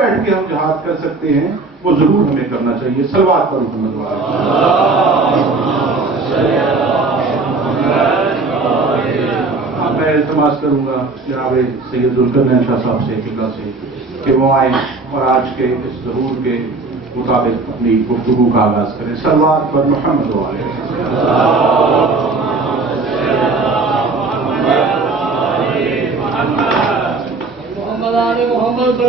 بیٹھ کے ہم جہاد کر سکتے ہیں وہ ضرور ہمیں کرنا چاہیے. صلوات پر محمد وعلیہ. میں التماس کروں گا جناب سید ذوالقرنین شاہ صاحب سے فقہ سے کہ وہ آئیں اور آج کے اس ضرور کے مطابق اپنی گفتگو کا آغاز کریں. صلوات پر محمد وعلیہ. محمد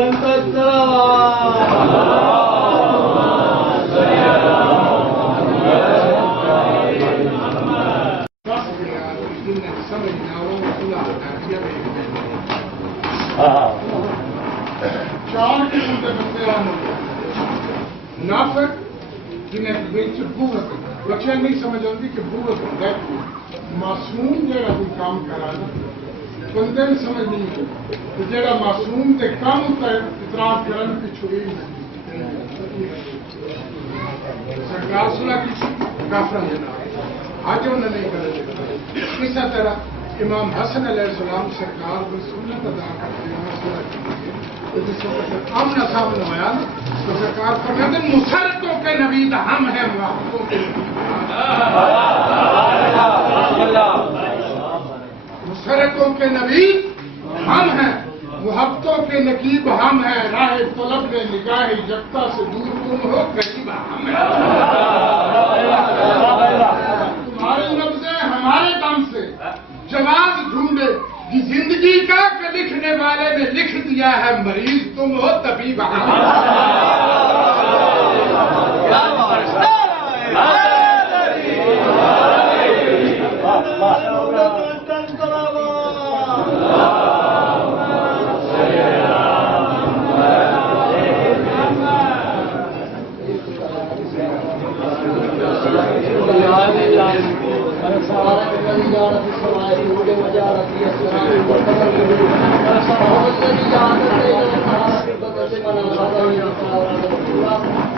منافق جنہیں بوت بچے نہیں سمجھ آتی کہ بوت ہوتا ہے معصوم جہاں کوئی کام کرانا بندے نے سمجھ نہیں کہ جہاں معصوم کے کام ہوتا ہے اعتراض کرنے کی چھوڑی نہیں. سرکار سنا کسی کافر دینا آج انہوں نے نہیں کرے. اسی طرح امام حسن علیہ السلام سرکار کو سنت ادا کرتے ہیں. جس وقت آمنا سامنے آیا تو سرکار فرماتے ہیں مسرتوں کے نوید ہم ہیں محبتوں کے مسرتوں کے نوید ہم ہیں محبتوں کے نقیب ہم ہیں. راہ طلب میں نگاہ یکتا سے دور تم ہو قریب ہم ہیں. تمہاری نبضیں ہمارے دم سے جواز ڈھونڈے کی زندگی کا کہ لکھنے والے نے لکھ دیا ہے مریض تم ہو طبیب ہم.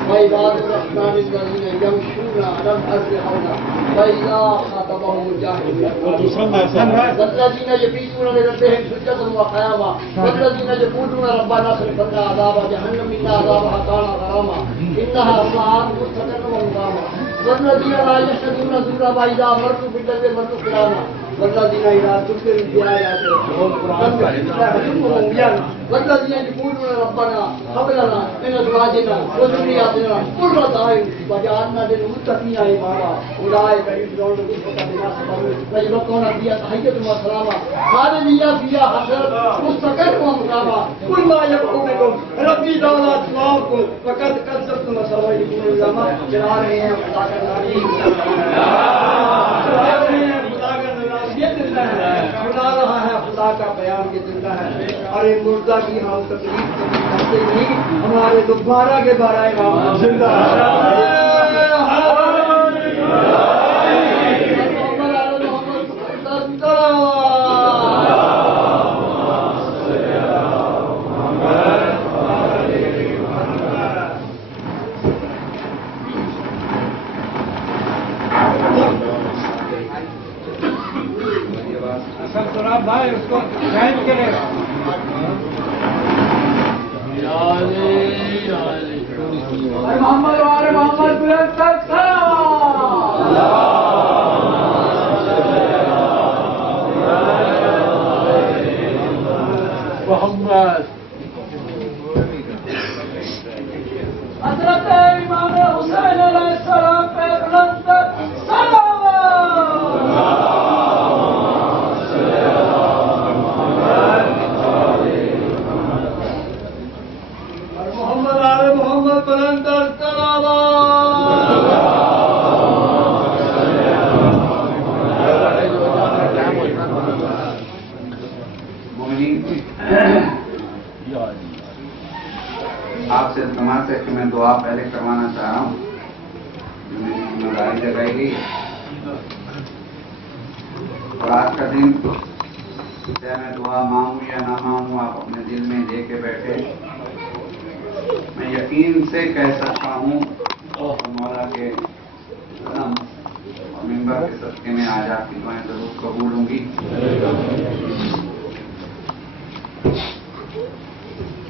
وعباد الرحمن الذين يمشون على الارض هونا واذا خاطبهم الجاهلون والذين يبيتون لربهم سجدا وقياما والذين يقولون ربنا اصرف عنا عذاب جهنم ان عذابها كان غراما انها ساءت مستقرا ومقاما والذين لا يشهدون زورا واذا مروا باللغو مروا كراما والذين اذا ذكروا بآياتنا والذين يقولون ربنا هب لنا من ازواجنا وذرياتنا قرة اعين واجعلنا للمتقين اماما اولئك يجزون غرفة بما صبروا ويلقون فيها تحية وسلاما خالدين فيها حسرة مستقر ومقاما قل ما يبقى بكم ربي لولا دعاؤكم فقد كذبتم وسويتم الزمان چلا رہے ہیں خدا کا نام خدا رہا ہے خدا کا بیان کے زندہ ہے. ارے مردہ کی ہم تکلیف کرتے نہیں ہمارے دوبارہ کے بارے زندہ ہے. بھائی اس کو جائز کرے محمد والے محمد بلند تک محمد حضرت امام حسین علیہ السلام پہ بلند تک آپ سے التماس ہے کہ میں دعا پہلے کروانا چاہ رہا ہوں. میری ذمہ داری لگائی گئی اور آج کا دن چاہے میں دعا مانگوں یا نہ مانگوں آپ اپنے دل میں لے کے بیٹھے. میں یقین سے کہہ سکتا ہوں مولا کے قدم اور ممبر کے صدقے میں آج آپ کی دعائیں ضرور قبول ہوں گی.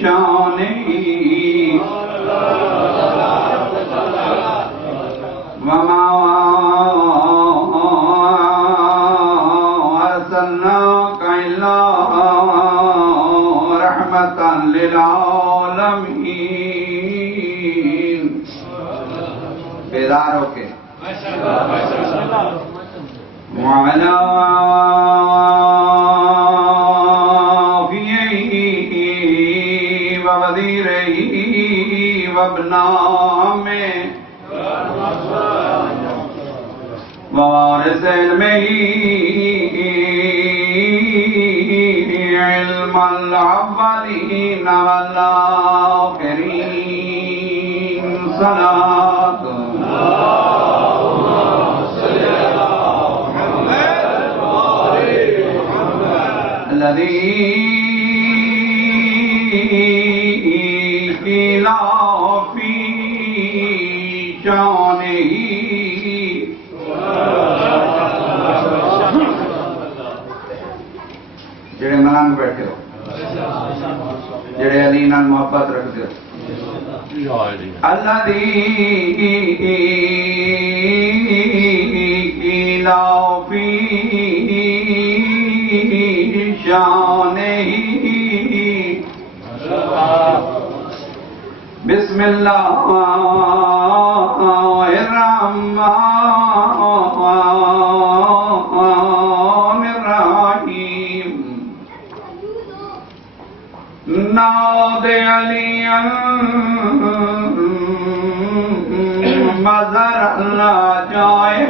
شانه وما أرسلناك إلا رحمة للعالمين. بیدار ہو کے وعلى آفيه ووزيره وابن عمه ووارث علمه علم الأولين والآخرين صلاة الذي قيل في شانه جڑے ملنگ بیٹھے ہو، جڑے علی نال محبت رکھتے ہو، الذي قيل في شانه بسم الله الرحمن الرحيم. نادى عليا مزر اللہ جائے.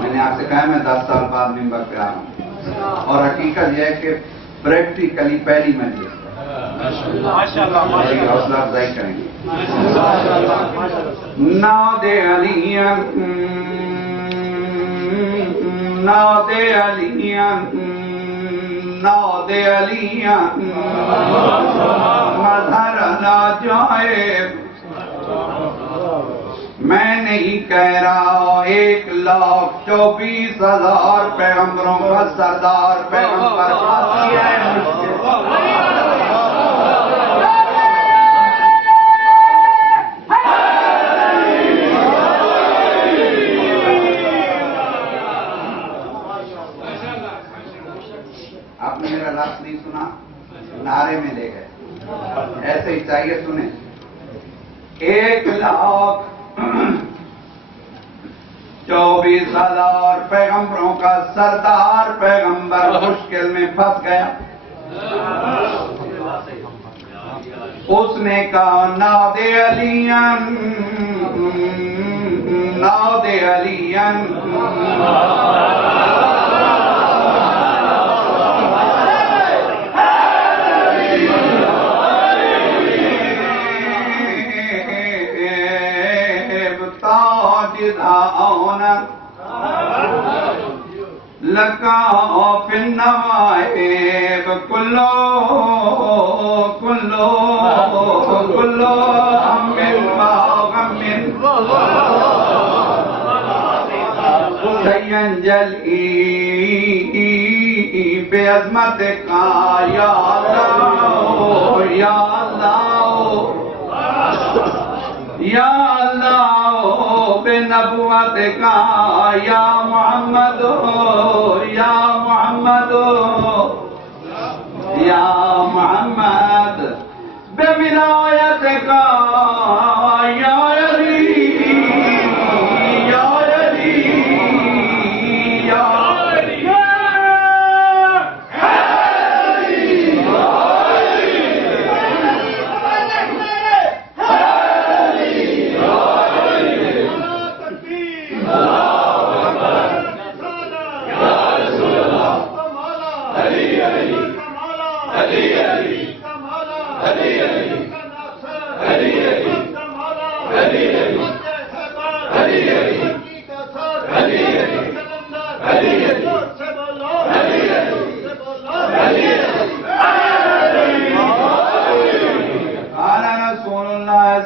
میں نے آپ سے کہا میں 10 سال بعد ممبر پہ آیا ہوں اور حقیقت یہ ہے کہ پریکٹیکلی پہلی مجلس میری حوصلہ افزائی کریں گے. نادے علیاں نادے علیاں نادے علیاں مظہر نہ جائے. میں نہیں کہہ رہا 1,24,000 پیغمبروں کا سردار پیغمبر باقی ہے مجھ سے. آپ نے میرا لفظ نہیں سنا، نعرے میں لے گئے. ایسے ہی چاہیے سنیں. 1,24,000 پیغمبروں کا سردار پیغمبر مشکل میں پھنس گیا. اس نے کہا نادے علیاں نادے علیاں. لکا فی النوائب کلو کلو کلو امن باغمن سینجلی بے عظمت کا یا اللہ یا اللہ یا اللہ بے نبوت کا یا محمد یا محمد یا محمد بے ولایت کا یا علی یا علی یا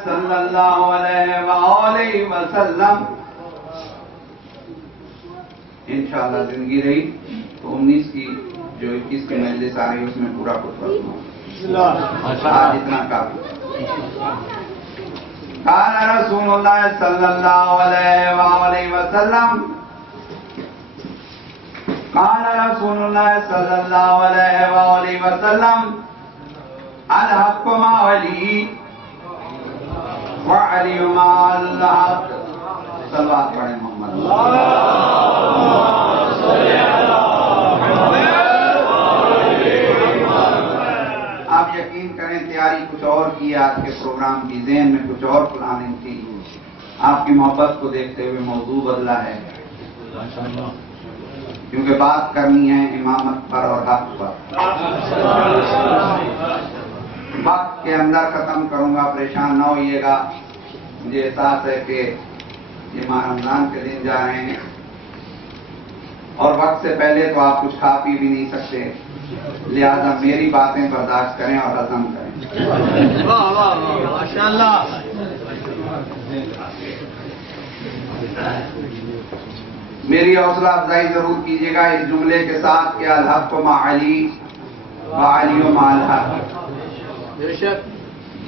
صلی اللہ علیہ وآلہ وسلم انشاءاللہ زندگی رہی تو 19 کی جو 21 کی مجلس آ رہی ہے اس میں پورا خطبہ سناؤں. آج اتنا کافی. قال رسول اللہ صلی اللہ علیہ وآلہ وسلم قال رسول اللہ صلی اللہ علیہ وآلہ وسلم الحق مع علی وعلی مع الحق. صلوات پڑھیں محمد. آپ یقین کریں تیاری کچھ اور کی آج کے پروگرام کی, ذہن میں کچھ اور پلاننگ تھی. آپ کی محبت کو دیکھتے ہوئے موضوع بدلا ہے, کیونکہ بات کرنی ہے امامت پر اور حق پر. وقت کے اندر ختم کروں گا, پریشان نہ ہوئیے گا. مجھے احساس ہے کہ یہ ماہ رمضان کے دن جا رہے ہیں اور وقت سے پہلے تو آپ کچھ کھا پی بھی نہیں سکتے, لہذا میری باتیں برداشت کریں اور ہضم کریں. میری حوصلہ افزائی ضرور کیجیے گا اس جملے کے ساتھ کہ الحق مع علی وعلی مع الحق.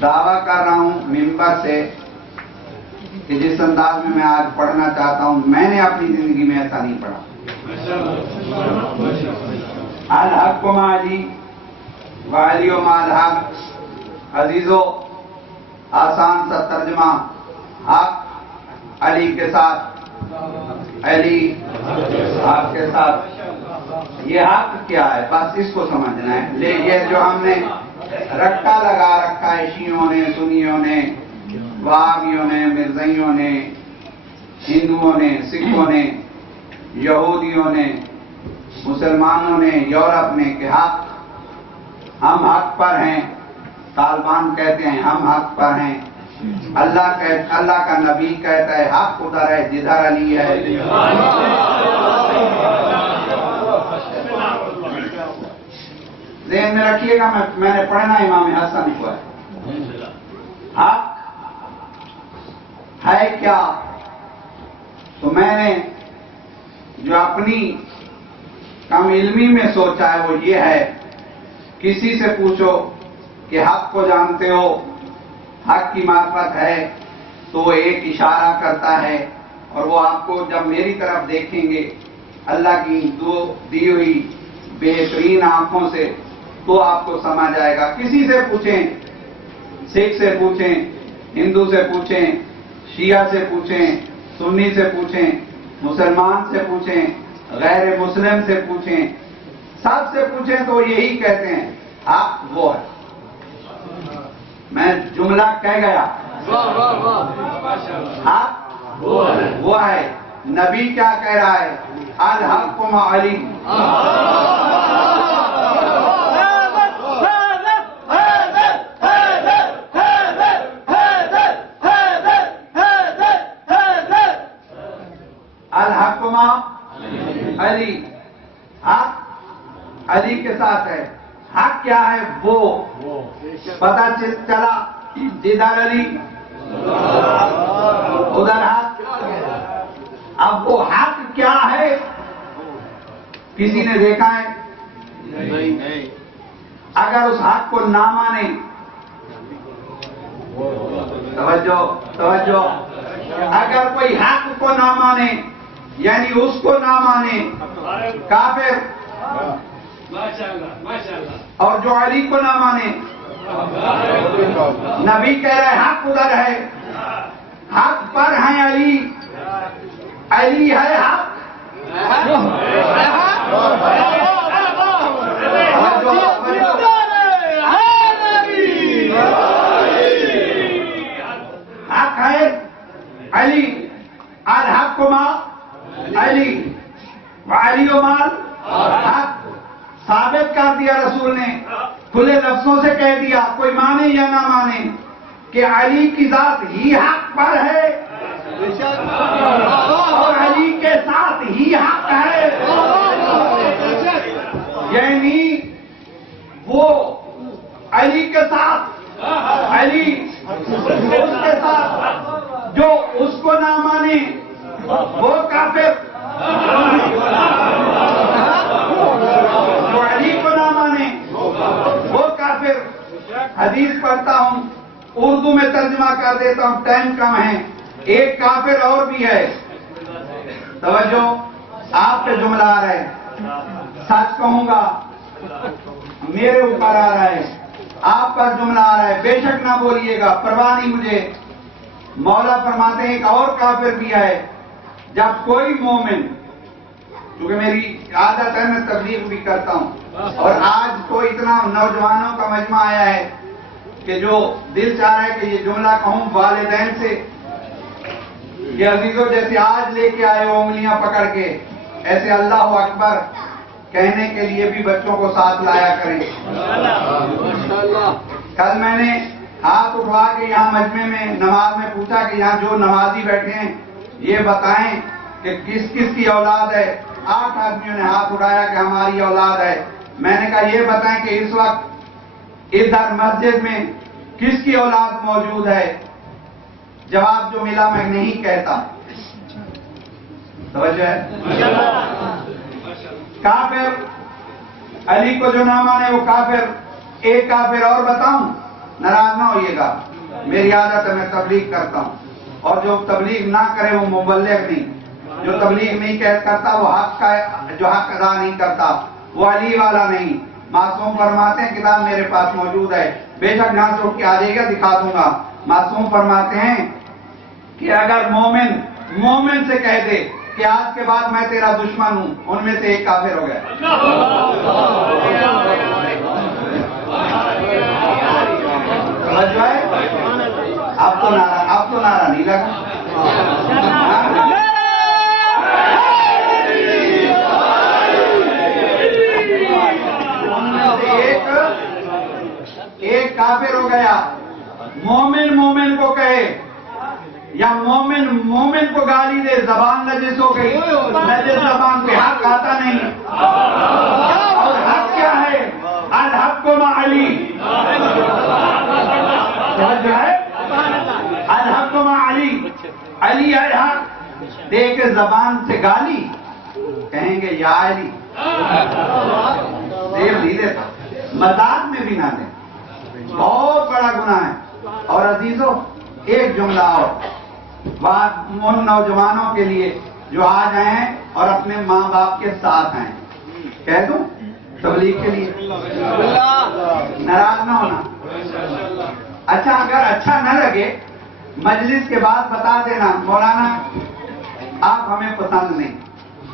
دعویٰ کر رہا ہوں ممبر سے کہ جس انداز میں آج پڑھنا چاہتا ہوں میں نے اپنی زندگی میں ایسا نہیں پڑھا. الحق مع علی وعلی مع الحق. عزیزو, آسان سا ترجمہ, حق علی کے ساتھ, علی آپ کے ساتھ. یہ حق کیا ہے بس اس کو سمجھنا ہے. یہ جو ہم نے رٹا لگا رکھا ہے شیعوں نے, سنیوں نے, وہابیوں نے, مرزائیوں نے, ہندوؤں نے, سکھوں نے, یہودیوں نے, مسلمانوں نے, یورپ نے, کہ حق, ہم حق پر ہیں. طالبان کہتے ہیں ہم حق پر ہیں. اللہ کا نبی کہتا ہے حق ادھر ہے جدھر علی ہے. ذہن میں رکھیے گا, میں نے پڑھنا امام حسن کو ہے. حق ہے کیا؟ تو میں نے جو اپنی کم علمی میں سوچا ہے وہ یہ ہے, کسی سے پوچھو کہ حق کو جانتے ہو, حق کی معرفت ہے, تو وہ ایک اشارہ کرتا ہے اور وہ آپ کو جب میری طرف دیکھیں گے اللہ کی دی ہوئی بہترین آنکھوں سے تو آپ کو سمجھ آئے گا. کسی سے پوچھیں, سکھ سے پوچھیں, ہندو سے پوچھیں, شیعہ سے پوچھیں, سنی سے پوچھیں, مسلمان سے پوچھیں, غیر مسلم سے پوچھیں, سب سے پوچھیں تو یہی کہتے ہیں حق وہ ہے. میں جملہ کہہ گیا, حق وہ ہے. نبی کیا کہہ رہا ہے؟ الحق مع علی. الحق مع علی, حق علی کے ساتھ ہے. حق کیا ہے وہ پتا چلا, جدھر علی ادھر حق. اب وہ حق کیا ہے کسی نے دیکھا ہے؟ نہیں. اگر اس حق کو نہ مانے, توجہ, اگر کوئی حق کو نہ مانے یعنی اس کو نہ مانے کافر, اور جو علی کو نہ مانے, نبی کہہ رہے حق ادھر ہے, حق پر ہیں علی, علی ہے حق. حق ہے علی, الحق مع علی وعلی مع الحق. ثابت کر دیا رسول نے, کھلے لفظوں سے کہہ دیا, کوئی مانے یا نہ مانے, کہ علی کی ذات ہی حق پر ہے اور علی کے ساتھ ہی حق ہے. یعنی وہ علی کے ساتھ, علی اس کے ساتھ, جو اس کو نہ مانے وہ کافر. حدیث پڑھتا ہوں، اردو میں ترجمہ کر دیتا ہوں، ٹائم کم ہے. ایک کافر اور بھی ہے. توجہ، آپ پہ جملہ آ رہا ہے، سچ کہوں گا میرے اوپر آ رہا ہے، آپ پر جملہ آ رہا ہے، بے شک نہ بولیے گا، پرواہ نہیں مجھے. مولا فرماتے ہیں ایک اور کافر بھی ہے. جب کوئی مومن، کیونکہ میری عادت ہے میں تبلیغ بھی کرتا ہوں، اور آج تو اتنا نوجوانوں کا مجمع آیا ہے کہ جو دل چاہ رہا ہے کہ یہ جملہ کہوں والدین سے، یہ عزیزوں جیسے آج لے کے آئے ہو انگلیاں پکڑ کے، ایسے اللہ اکبر کہنے کے لیے بھی بچوں کو ساتھ لایا کریں. کل میں نے ہاتھ اٹھا کے یہاں مجمع میں نماز میں پوچھا کہ یہاں جو نمازی بیٹھے ہیں یہ بتائیں کہ کس کس کی اولاد ہے. 8 آدمیوں نے ہاتھ اٹھایا کہ ہماری اولاد ہے. میں نے کہا یہ بتائیں کہ اس وقت ادھر مسجد میں کس کی اولاد موجود ہے؟ جواب جو ملا میں نہیں کہتا. توجہ ہے؟ کافر علی کو جو نام آنے وہ کافر. ایک کافر اور بتاؤں، ناراض نہ ہوئیے گا، میری عادت ہے میں تبلیغ کرتا ہوں، اور جو تبلیغ نہ کرے وہ مبلغ نہیں. جو تبلیغ نہیں کرتا وہ حق کا جو حق ادا نہیں کرتا وہ علی والا نہیں. معصوم فرماتے ہیں، کتاب میرے پاس موجود ہے، بے شک یہاں سے اٹھ کے آ جائے گا دکھا دوں گا. معصوم فرماتے ہیں کہ اگر مومن سے کہہ دے کہ آج کے بعد میں تیرا دشمن ہوں، ان میں سے ایک کافر ہو گیا. سمجھ آئے؟ آپ تو نعرہ نہیں لگا. ایک کافر ہو گیا. مومن کو کہے یا مومن کو گالی دے، زبان نجس ہو گئی. نجس زبان پہ حق آتا نہیں. اور حق کیا ہے؟ الحق مع علی. الحق مع علی، علی ہے حق. دے کے زبان سے گالی کہیں گے یا علی. دیر نہیں دیتا، مذاق میں بھی نہ دیں، بہت بڑا گناہ ہے. اور عزیزوں ایک جملہ اور ان نوجوانوں کے لیے جو آج آئے ہیں اور اپنے ماں باپ کے ساتھ آئے ہیں، کہہ دوں تبلیغ کے لیے، ناراض نہ ہونا. اچھا اگر اچھا نہ لگے مجلس کے بعد بتا دینا، مولانا آپ ہمیں پسند نہیں.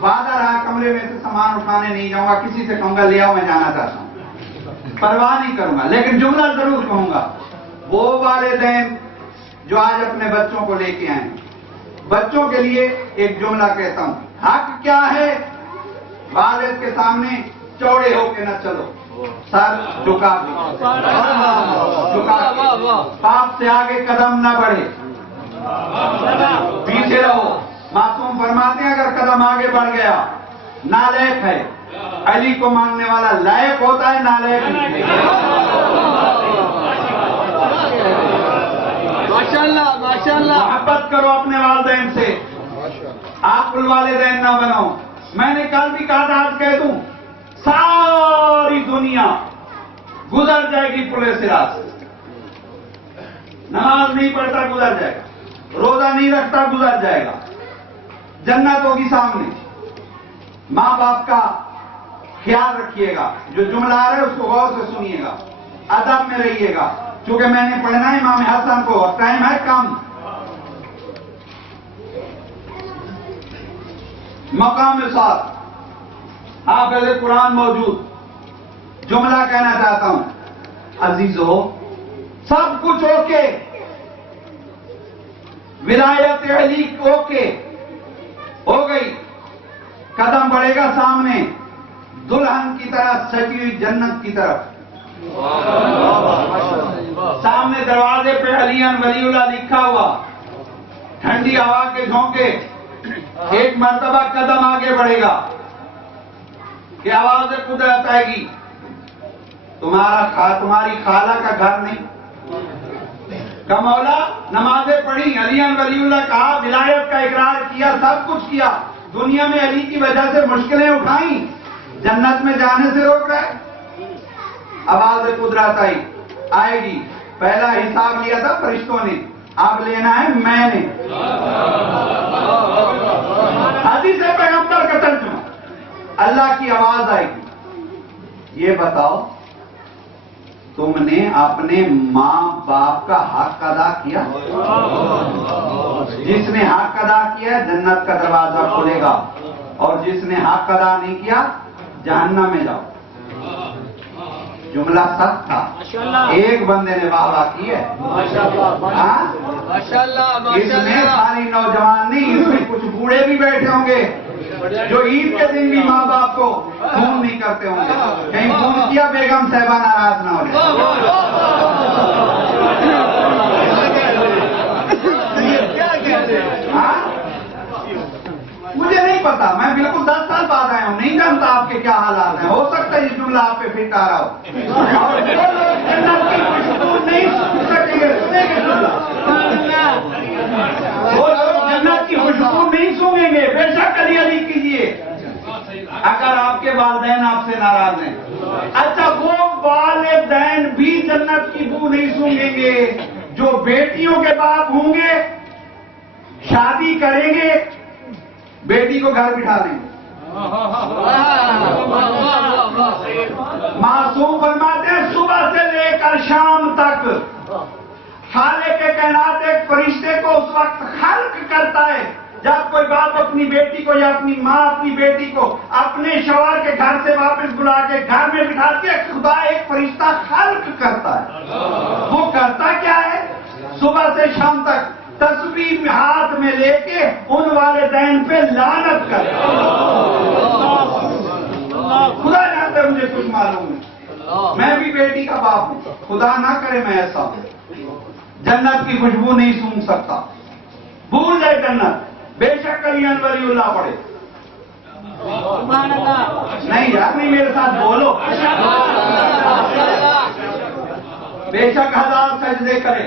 وعدہ رہا کمرے میں سے سامان اٹھانے نہیں جاؤں گا، کسی سے کہوں گا لے آؤ میں جانا چاہتا ہوں، پرواہ نہیں کروں گا، لیکن جملہ ضرور کہوں گا. وہ والدین جو آج اپنے بچوں کو لے کے آئے، بچوں کے لیے ایک جملہ کہتا ہوں. حق کیا ہے؟ والد کے سامنے چوڑے ہو کے نہ چلو، سر جھکا باپ سے آگے قدم نہ بڑھے، پیچھے رہو. معصوم فرماتے ہیں اگر قدم آگے بڑھ گیا نالائق ہے. علی کو ماننے والا لائق ہوتا ہے، نالائق نہیں. ماشاءاللہ محبت کرو اپنے والدین سے، آپ الوالدین نہ بنو. میں نے کل بھی کہا تھا، آج کہہ دوں، ساری دنیا گزر جائے گی پورے صراط سے. نماز نہیں پڑھتا گزر جائے گا، روزہ نہیں رکھتا گزر جائے گا، جنت ہوگی سامنے. ماں باپ کا خیال رکھیے گا. جو جملہ آ رہا ہے اس کو غور سے سنیے گا، ادب میں رہیے گا. چونکہ میں نے پڑھنا ہے امام حسن کو، ٹائم ہے کم. مقام ساتھ حافظ قرآن موجود. جملہ کہنا چاہتا ہوں عزیزو، سب کچھ اوکے، ولایت علی اوکے ہو گئی. قدم بڑھے گا سامنے دلہن کی طرح سجی ہوئی جنت کی طرف. سامنے دروازے پہ علی ولی اللہ لکھا ہوا، ٹھنڈی ہوا کے جھونکے. ایک مرتبہ قدم آگے بڑھے گا کہ آواز قدرت آئے گی، تمہاری خالہ کا گھر نہیں. کہ مولا نمازیں پڑھی، علی ولی اللہ کہا، ولایت کا اقرار کیا، سب کچھ کیا، دنیا میں علی کی وجہ سے مشکلیں اٹھائیں، جنت میں جانے سے روک رہے. آواز قدرت آئی، آئے گی. پہلا حساب لیا تھا فرشتوں نے, اب لینا ہے میں نے. حدیث پیغمبر کا ترجمہ, اللہ کی آواز آئے گی, یہ بتاؤ تم نے اپنے ماں باپ کا حق ادا کیا؟ جس نے حق ادا کیا جنت کا دروازہ کھلے گا, اور جس نے حق ادا نہیں کیا جہنم میں جاؤ. جملہ سچ تھا, ایک بندے نے واہ واہ کی ہے. اس میں ساری نوجوان نہیں, اس میں کچھ بوڑھے بھی بیٹھے ہوں گے جو عید کے دن بھی ماں باپ کو فون نہیں کرتے ہوں گے. کہیں فون کیا بیگم صاحبہ ناراض نہ ہو جائے. مجھے نہیں پتا, میں بالکل 10 سال بعد آیا ہوں, نہیں جانتا آپ کے کیا حالات ہیں. ہو سکتا ہے یہ جملہ آپ پہ فٹ آ رہا ہو. اور جو لوگ جنت کی خوشبو نہیں سن سکیں گے سنیں گے جملہ, وہ لوگ جنت کی خوشبو نہیں سونگیں گے. بے شک علی کیجیے اگر آپ کے والدین آپ سے ناراض ہیں. اچھا, وہ والدین بھی جنت کی بو نہیں سونگیں گے جو بیٹیوں کے باپ ہوں گے, شادی کریں گے, بیٹی کو گھر بٹھا لیں گے. معصوم فرماتے ہیں صبح سے لے کر شام تک خالق کائنات ایک فرشتے کو اس وقت خلق کرتا ہے جب کوئی باپ اپنی بیٹی کو یا اپنی ماں اپنی بیٹی کو اپنے شوہر کے گھر سے واپس بلا کے گھر میں بٹھاتی ہے. خدا ایک فرشتہ خلق کرتا ہے. وہ کرتا کیا ہے؟ صبح سے شام تک تسبیح ہاتھ میں لے کے ان والدین پہ لعنت کرتا ہے. خدا جانتا ہے, مجھے کچھ معلوم ہے, میں بھی بیٹی کا باپ ہوں. خدا نہ کرے میں ایسا ہوں, جنت کی خوشبو نہیں سونگ سکتا. بھول جائے جنت, بے شک علی ولی اللہ پڑھے. نہیں یار, نہیں, میرے ساتھ بولو. بے شک 1000 سجدے کرے,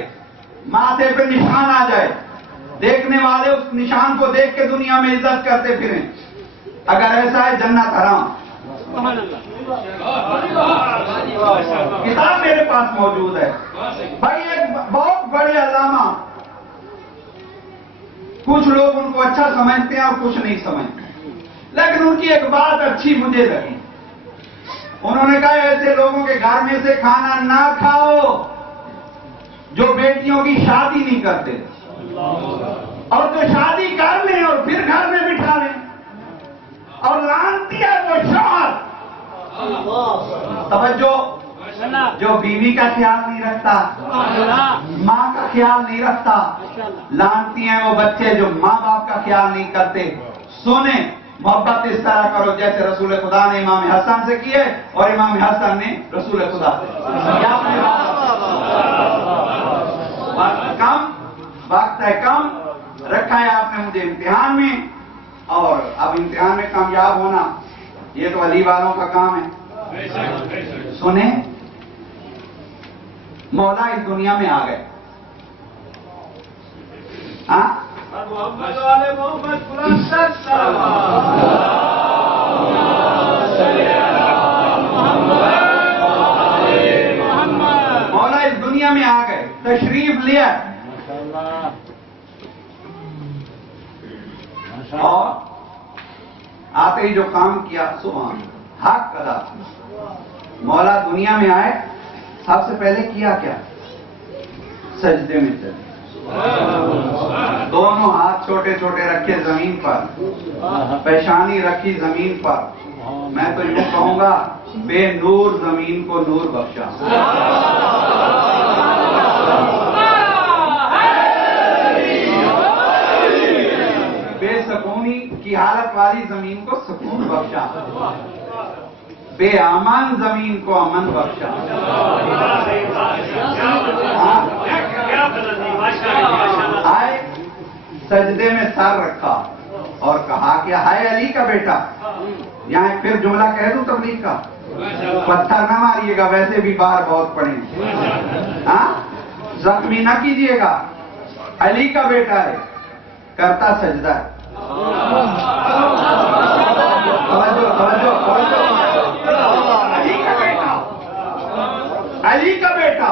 ماتھے پہ نشان آ جائے, دیکھنے والے اس نشان کو دیکھ کے دنیا میں عزت کرتے پھریں. اگر ایسا ہے جنت حرام. کتاب میرے پاس موجود ہے بھائی. ایک بہت بڑے علامہ, کچھ لوگ ان کو اچھا سمجھتے ہیں اور کچھ نہیں سمجھتے, لیکن ان کی ایک بات اچھی مجھے لگی. انہوں نے کہا ایسے لوگوں کے گھر میں سے کھانا نہ کھاؤ جو بیٹیوں کی شادی نہیں کرتے, اور جو شادی کر لیں اور پھر گھر میں بٹھا لیں. اور لعنتی ہے وہ شوہر, توجہ, جو بیوی کا خیال نہیں رکھتا, ماں کا خیال نہیں رکھتا. لعنتی ہیں وہ بچے جو ماں باپ کا خیال نہیں کرتے. سنیں, محبت اس طرح کرو جیسے رسول خدا نے امام حسن سے کیے اور امام حسن نے رسول خدا سے. وقت ہے کم, رکھا ہے آپ نے مجھے امتحان میں, اور اب امتحان میں کامیاب ہونا یہ تو علی والوں کا کام ہے. سنیں, مولا اس دنیا میں آ گئے. مولا اس دنیا میں آ گئے, تشریف لیا, اور آتے ہی جو کام کیا سبحان حق ادا. مولا دنیا میں آئے, سب سے پہلے کیا کیا؟ سجدے میں چلے, دونوں ہاتھ چھوٹے چھوٹے رکھے زمین پر, پیشانی رکھی زمین پر. میں تو یہ کہوں گا بے نور زمین کو نور بخشا, بے سکونی کی حالت والی زمین کو سکون بخشا, بے امن زمین کو امن بخشا. آئے, سجدے میں سر رکھا اور کہا کہ ہائے علی کا بیٹا. یہاں پھر جملہ کہہ دوں تبلیغ کا, پتھر نہ ماریے گا, ویسے بھی باہر بہت پڑے. زخمی نہ کیجیے گا, علی کا بیٹا ہے, کرتا سجدہ ہے. علی کا بیٹا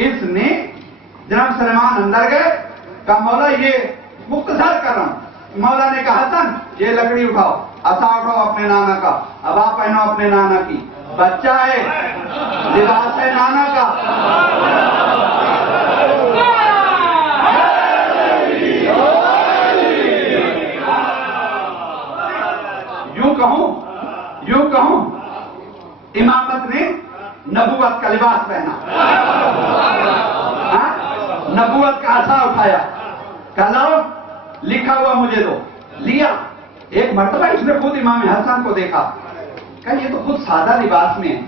اس نے جناب سلیمان اندر گئے، کہا مولا یہ مختصر کر رہا ہوں۔ مولا نے کہا حسن یہ لکڑی اٹھاؤ، عصا اٹھاؤ اپنے نانا کا، ابا پہنو اپنے نانا کی، بچہ ہے لباس ہے نانا کا۔ یوں کہوں امامت نے نبوت کا لباس پہنا، نبوت کا عصا اٹھایا، کہا لاؤ لکھا ہوا مجھے دو، لیا۔ ایک مرتبہ اس نے خود امام حسن کو دیکھا، کہا یہ تو خود سادہ لباس میں ہے،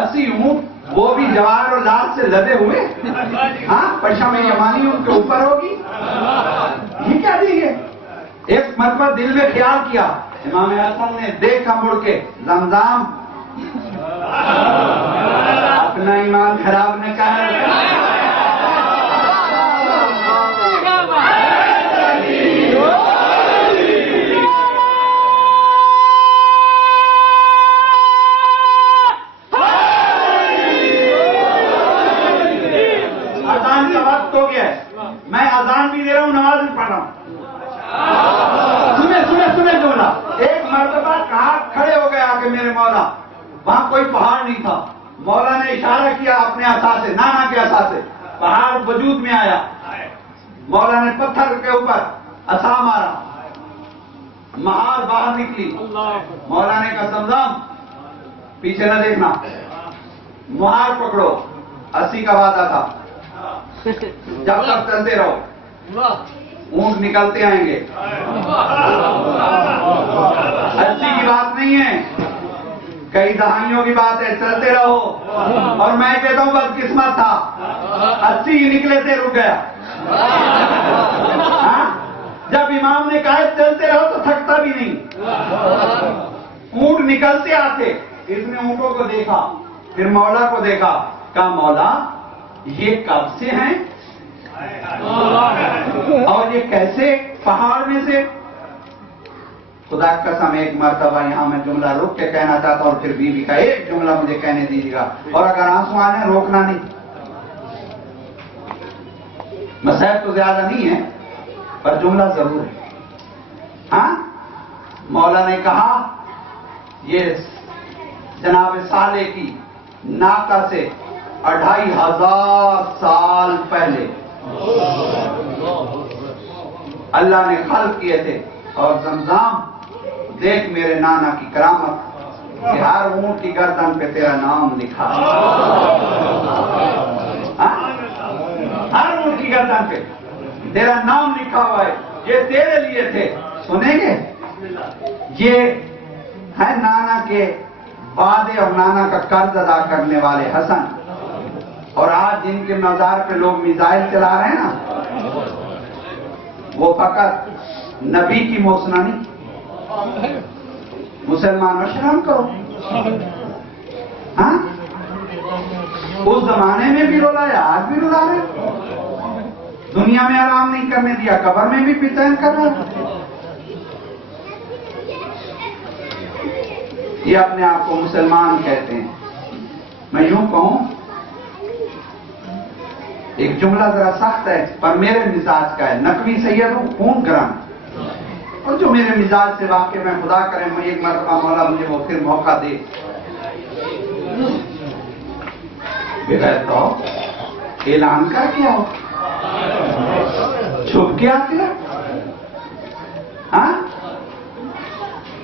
80 اونٹ وہ بھی جواہر اور لال سے لدے ہوئے، پشم یمانی ان کے اوپر ہوگی، یہ کیا دیئے؟ ایک مرتبہ دل میں خیال کیا، امام حسن نے دیکھا مڑ کے، زمزم اپنا ایمان خراب نہ کر۔ اذان کا وقت ہو گیا ہے، میں اذان بھی دے رہا ہوں، نماز بھی پڑھ رہا ہوں۔ سنے جملہ، ایک مرتبہ کہا کھڑے ہو گئے آگے میرے مولا، وہاں کوئی پہاڑ نہیں تھا، مولا نے اشارہ کیا اپنے عصا سے، نانا کے عصا سے، پہاڑ وجود میں آیا، مولا نے پتھر کے اوپر عصا مارا، مہار باہر نکلی، مولا نے کہا زمزم پیچھے نہ دیکھنا، مہار پکڑو، 80 کا وعدہ تھا، جب تک چلتے رہو اونٹ نکلتے آئیں گے، 80 کی بات نہیں ہے، کئی دہائیوں کی بات ہے، چلتے رہو۔ اور میں کہتا ہوں بدقسمت تھا، 80 ہی نکلے تھے، رک گیا۔ جب امام نے کہا چلتے رہو تو تھکتا بھی نہیں، اونٹ نکلتے آتے، اس نے اونٹوں کو دیکھا، پھر مولا کو دیکھا، کہا مولا یہ کب سے ہیں اور یہ کیسے پہاڑ میں سے؟ خدا کی قسم ایک مرتبہ یہاں میں جملہ رک کے کہنا چاہتا ہوں، اور پھر بیوی کا ایک جملہ مجھے کہنے دیجیے گا، اور اگر آنسو آنے روکنا نہیں، مسائل تو زیادہ نہیں ہے پر جملہ ضرور ہے۔ مولا نے کہا یہ جناب صالح کی ناقہ سے 2500 سال پہلے اللہ نے خلق کیے تھے، اور زمزم دیکھ میرے نانا کی کرامت کہ ہر اونٹ کی گردن پہ تیرا نام لکھا ہے، ہر اونٹ کی گردن پہ تیرا نام لکھا ہوا ہے، یہ تیرے لیے تھے۔ سنیں گے یہ ہے نانا کے وعدے اور نانا کا قرض ادا کرنے والے حسن، اور آج جن کے مزار پہ لوگ میزائل چلا رہے ہیں نا، وہ فقط نبی کی موسنا نہیں، مسلمانوں شرم کرو۔ اس زمانے میں بھی رولا ہے، آج بھی رولا ہے، دنیا میں آرام نہیں کرنے دیا، قبر میں بھی بے-چین کر رہا ہے۔ یہ اپنے آپ کو مسلمان کہتے ہیں۔ میں یوں کہوں، ایک جملہ ذرا سخت ہے پر میرے مزاج کا ہے، نقوی سید ہوں، خون گرم، اور جو میرے مزاج سے واقف ہے، خدا کرے میں ایک مرتبہ مولا مجھے وہ پھر موقع دے، بغیر تو اعلان کر کیا ہو، چھپ کے آتے ہیں۔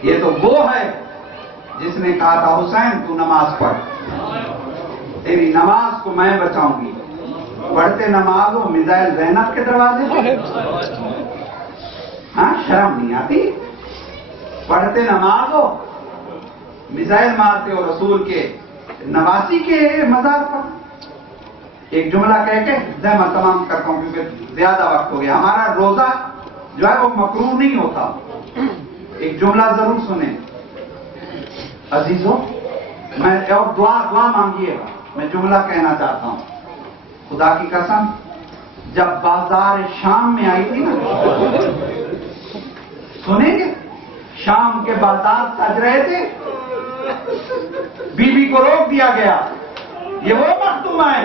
یہ تو وہ ہے جس نے کہا تھا حسین تو نماز پڑھ، تیری نماز کو میں بچاؤں گی۔ پڑھتے نماز ہو میزائل زینب کے دروازے، شرم نہیں آتی؟ پڑھتے نماز ہو میزائل مارتے ہو رسول کے نواسی کے مزار پر۔ ایک جملہ کہہ کے میں تمام کرتا ہوں کیونکہ زیادہ وقت ہو گیا۔ ہمارا روزہ جو ہے وہ مکروہ نہیں ہوتا۔ ایک جملہ ضرور سنیں عزیزوں، میں اور دعا مانگیے گا، میں جملہ کہنا چاہتا ہوں۔ خدا کی قسم جب بازار شام میں آئی تھی نا، سنیں گے، شام کے بازار سج رہے تھے، بی بی کو روک دیا گیا، یہ وہ مختومہ ہے